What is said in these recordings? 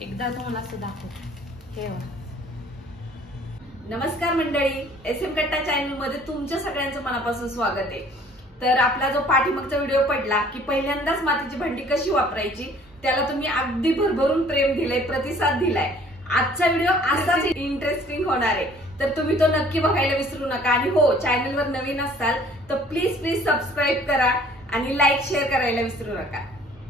एकदा तुम्हाला असं दाखवते. हे बघा. नमस्कार मंडळी, SM कट्टा चॅनल मध्ये तुमच्या सगळ्यांचं मनापासून स्वागत आहे. तर आपला जो पाठीमागचा व्हिडिओ पडला की पहिल्यांदाच मातीची भांडी कशी वापरायची, त्याला तुम्ही अगदी भरभरून प्रेम दिलंय, प्रतिसाद दिलाय. आजचा व्हिडिओ असाच इंटरेस्टिंग होणार आहे, तर तुम्ही तो नक्की बघायला विसरू नका. आणि हो, चॅनलवर नवीन असाल तर प्लीज सबस्क्राईब करा आणि लाईक शेअर करायला विसरू नका.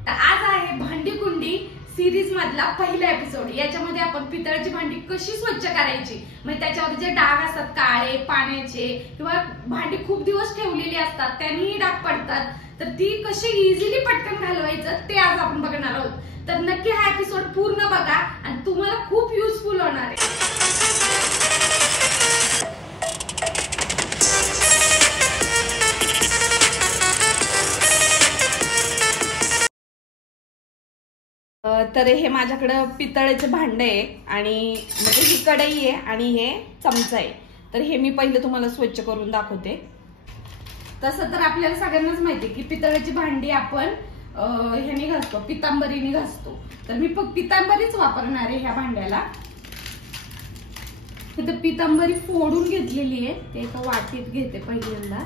आज आहे भांडी कुंडी सिरीज मधला पहिला एपिसोड. याच्यामध्ये आपण पितळाची भांडी कशी स्वच्छ करायची, म्हणजे त्याच्यावर जे डाग असतात काळे पाण्याचे किंवा भांडी खूप दिवस ठेवलेली असतात त्यांनीही डाग पडतात, तर ती कशी इझिली पटकन घालवायचं ते आज आपण बघणार आहोत. तर नक्की हा एपिसोड पूर्ण बघा आणि तुम्हाला खूप युजफुल होणार आहे. तर हे माझ्याकडे पितळेचे भांडे आहे आणि म्हणजे ही कढई आहे आणि हे चमचा आहे. तर हे मी पहिले तुम्हाला स्वच्छ करून दाखवते. तसं तर आपल्याला सगळ्यांनाच माहिती आहे की पितळेची भांडी आपण ह्याने घासतो, पितांबरीने घासतो. तर मी फक्त पितांबरीच वापरणार आहे ह्या भांड्याला. इथे पितांबरी फोडून घेतलेली आहे, ते एका वाटीत घेते पहिल्यांदा.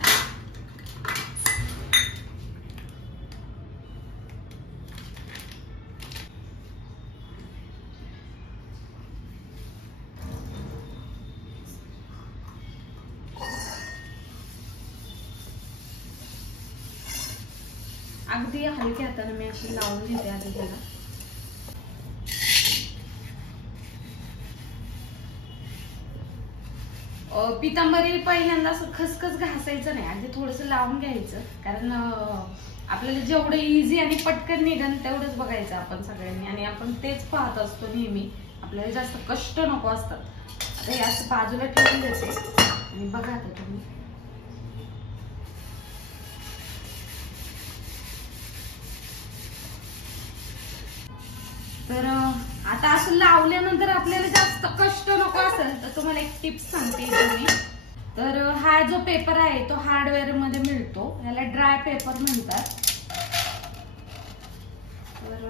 अगदी हलक्या हाताने मी अशी लावून घेते आधी त्याला. पितांबरी पहिल्यांदा असं खसखस घासायचं नाही, अगदी थोडस लावून घ्यायचं, कारण आपल्याला जेवढं इझी आणि पटकन निघन तेवढंच बघायचं आपण सगळ्यांनी, आणि आपण तेच पाहत असतो नेहमी. आपल्याला जास्त कष्ट नको असतात. आता हे असं बाजूला ठेवून देते आणि बघा आता तुम्ही. तर आता असं लावल्यानंतर आपल्याला जास्त कष्ट नको असेल तर तुम्हाला एक टिप्स सांगते मी. तर हा जो पेपर आहे तो हार्डवेअर मध्ये मिळतो, याला ड्राय पेपर म्हणतात. तर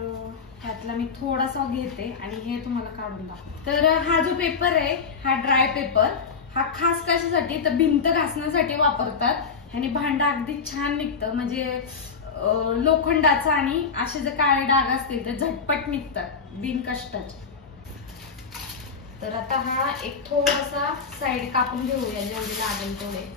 ह्यातला मी थोडासा घेते आणि हे तुम्हाला काढून दाखवते. तर हा जो पेपर आहे हा ड्राय पेपर, हा खास कशासाठी तर भिंत घासण्यासाठी वापरतात. ह्याने भांडं अगदी छान निघतं, म्हणजे लोखंडाचा आणि असे जे काळे डाग असतील ते झटपट निघतात बिन कष्टाचे. तर आता हा एक थोडासा साइड कापून घेऊया, जेवढे लागेल तेवढे.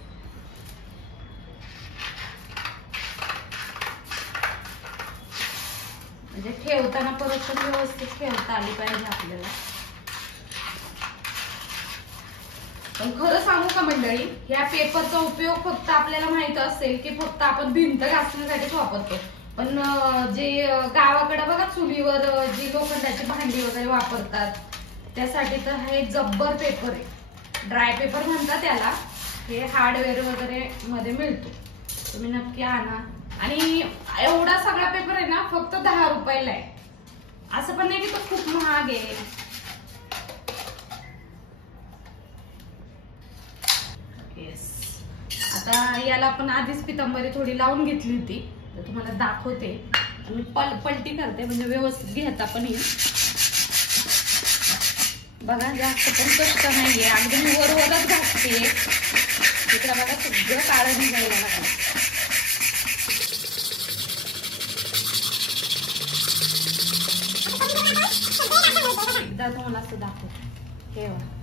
म्हणजे ठेवताना परत पण व्यवस्थित ठेवता आली पाहिजे आपल्याला. पण खरं सांगू का मंडळी, या पेपरचा उपयोग फक्त आपल्याला माहित असेल की फक्त आपण भिंत घासण्यासाठीच वापरतो, पण जे गावाकडे बघा चुलीवर जी लोखंडाची भांडी वगैरे वापरतात त्यासाठी तर हा एक जब्बर पेपर आहे. ड्राय पेपर म्हणतात त्याला. हे हार्डवेअर वगैरे मध्ये मिळतो, तुम्ही नक्की आणा. आणि एवढा सगळा पेपर आहे ना फक्त 10 रुपयाला आहे. असं पण नाही की तो खूप महाग आहे. आता याला आपण आधीच पितांबरी थोडी लावून घेतली होती, तर तुम्हाला दाखवते. मी पलटी करते म्हणजे व्यवस्थित घेता पण येईल. बघा जास्त पण कष्ट नाहीये, अगदी मी वरवरच घासते. तिकडे बघा सगळं काळं निघायला लागलं. एकदा तुम्हाला असं दाखवते. हे बघा,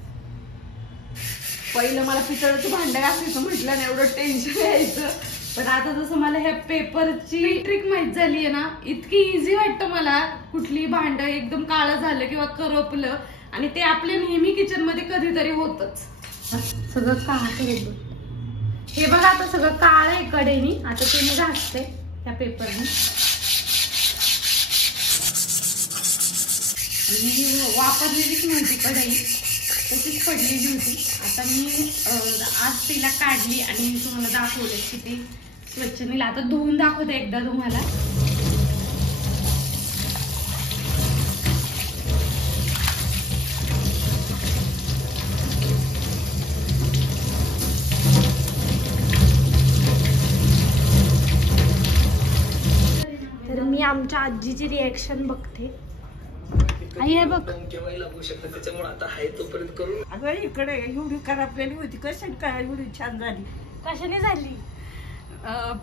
पहिलं मला पितळाचं भांडं घासायचं म्हटलं ना एवढं टेन्शन यायचं, पण आता जसं मला ह्या पेपरची ट्रिक माहित झाली आहे ना, इतकी इझी वाटतं मला. कुठली भांडं एकदम काळं झालं किंवा करपलं, आणि ते आपल्या नेहमी किचन मध्ये कधीतरी होतच. सगळं काळं, हे बघा आता सगळं काळं आहे कडेनी. आता ते मी घासते त्या पेपरने. मी वापरलेलीच नव्हती कढई, तशीच पडलेली होती. आता मी आज तिला काढली आणि तुम्हाला दाखवले की ती स्वच्छ नेली. आता धुवून दाखवते एकदा तुम्हाला. तर मी आमच्या आजीची रिएक्शन बघते. हे बघ केव्हाही लागू शकतं, त्याच्यामुळे आता आहे तोपर्यंत करून. अगं इकडे एवढी खराबलेली होती, कशाने काय एवढी छान झाली? कशाने झाली?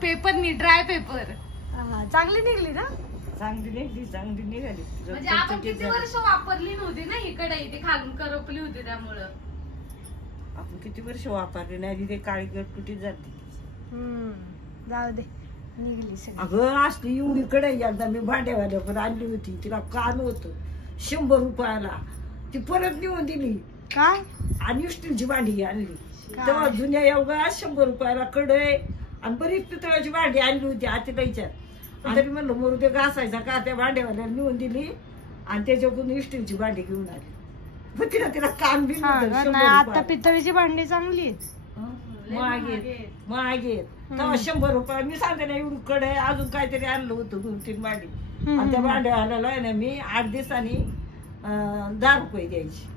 पेपरनी, ड्राय पेपर चांगली निघली ना? चांगली निघाली. म्हणजे आपण किती वर्ष वापरली नव्हती ना ही कढई, ती खालून करपली होती त्यामुळं. आपण किती वर्ष वापरली नाही, ते काळी गटकुटी जाते. जाऊ दे, निघली सगळी. अगं असली एवढी कढई एकदा मी भांड्यावाल्या पण आणली होती, तिला कान होतं 100 रुपयाला, ती परत नेऊन दिली. काय? आणि स्टीलची भांडी आणली तेव्हा जुन्या एवढा 100 रुपयाला कढई आणि बरीच पितळाची भांडी आणली होती आतीलाईच्या. तरी म्हणलं मरू ते घासायचा का, त्या भांड्यावाल्याला नेऊन दिली आणि त्याच्याकडून स्टीलची भांडी घेऊन आली. मग तिला कान बी आता पितळीची भांडी चांगली मागे तेव्हा 100 रुपये. मी सांगते ना एवढी कढई, अजून काहीतरी आणलं होतं 2-3 भांडी. आणि त्या भांड्यावाल्याला आहे ना मी 8 दिवसांनी 10 रुपये द्यायची,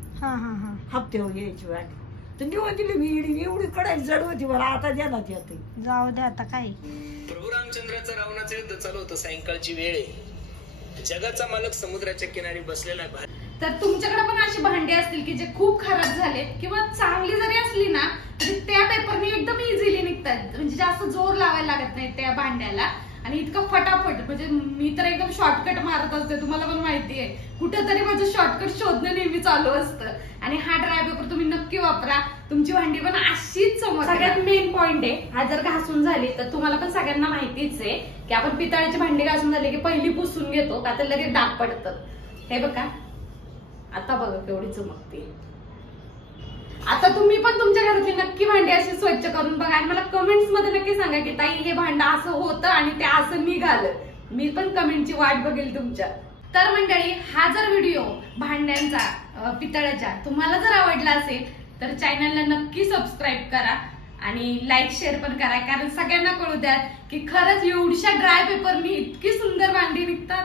हप्त्यावर यायची भांडी. तर निवडून दिली मी. एवढी कढई जड होती, मला आता देण्यात येते. जाऊ दे आता काय. प्रभू रामचंद्राचं रावणाचं युद्ध चालू होतं, सायंकाळची वेळ आहे. जगाचा मालक समुद्राच्या किनारी बसलेला आहे. तर तुमच्याकडे पण अशी भांडी असतील की जे खूप खराब झाले किंवा चांगली जरी असली ना तरी त्या पेपरने एकदम इझिली निघतात. म्हणजे जास्त जोर लावायला लागत नाही त्या भांड्याला आणि इतकं फटाफट. म्हणजे मी तर एकदम शॉर्टकट मारत असते, तुम्हाला पण माहिती आहे. कुठेतरी माझं शॉर्टकट शोधणं नेहमी चालू असतं. आणि हा ड्राय पेपर तुम्ही नक्की वापरा, तुमची भांडी पण अशीच समोर. सगळ्यात मेन पॉइंट आहे, हा जर घासून झाली तर तुम्हाला पण सगळ्यांना माहितीच आहे की आपण पितळाची भांडी घासून झाली की पहिली पुसून घेतो का तर लगेच डाग पडतं. हे बघा आता बघा केवढी चमकते. आता तुम्ही पण तुमच्या घरातली नक्की भांडी अशी स्वच्छ करून बघा आणि मला कमेंट्स मध्ये नक्की सांगा की ताई हे भांडं असं होतं आणि ते असं निघालं. मी पण कमेंटची वाट बघेल तुमच्या. तर मंडळी, हा जर व्हिडिओ भांड्यांचा पितळाच्या तुम्हाला जर आवडला असेल तर चॅनलला नक्की सबस्क्राईब करा आणि लाईक शेअर पण करा, कारण सगळ्यांना कळू द्या की खरंच एवढ्या ड्राय पेपरनी इतकी सुंदर भांडी निघतात.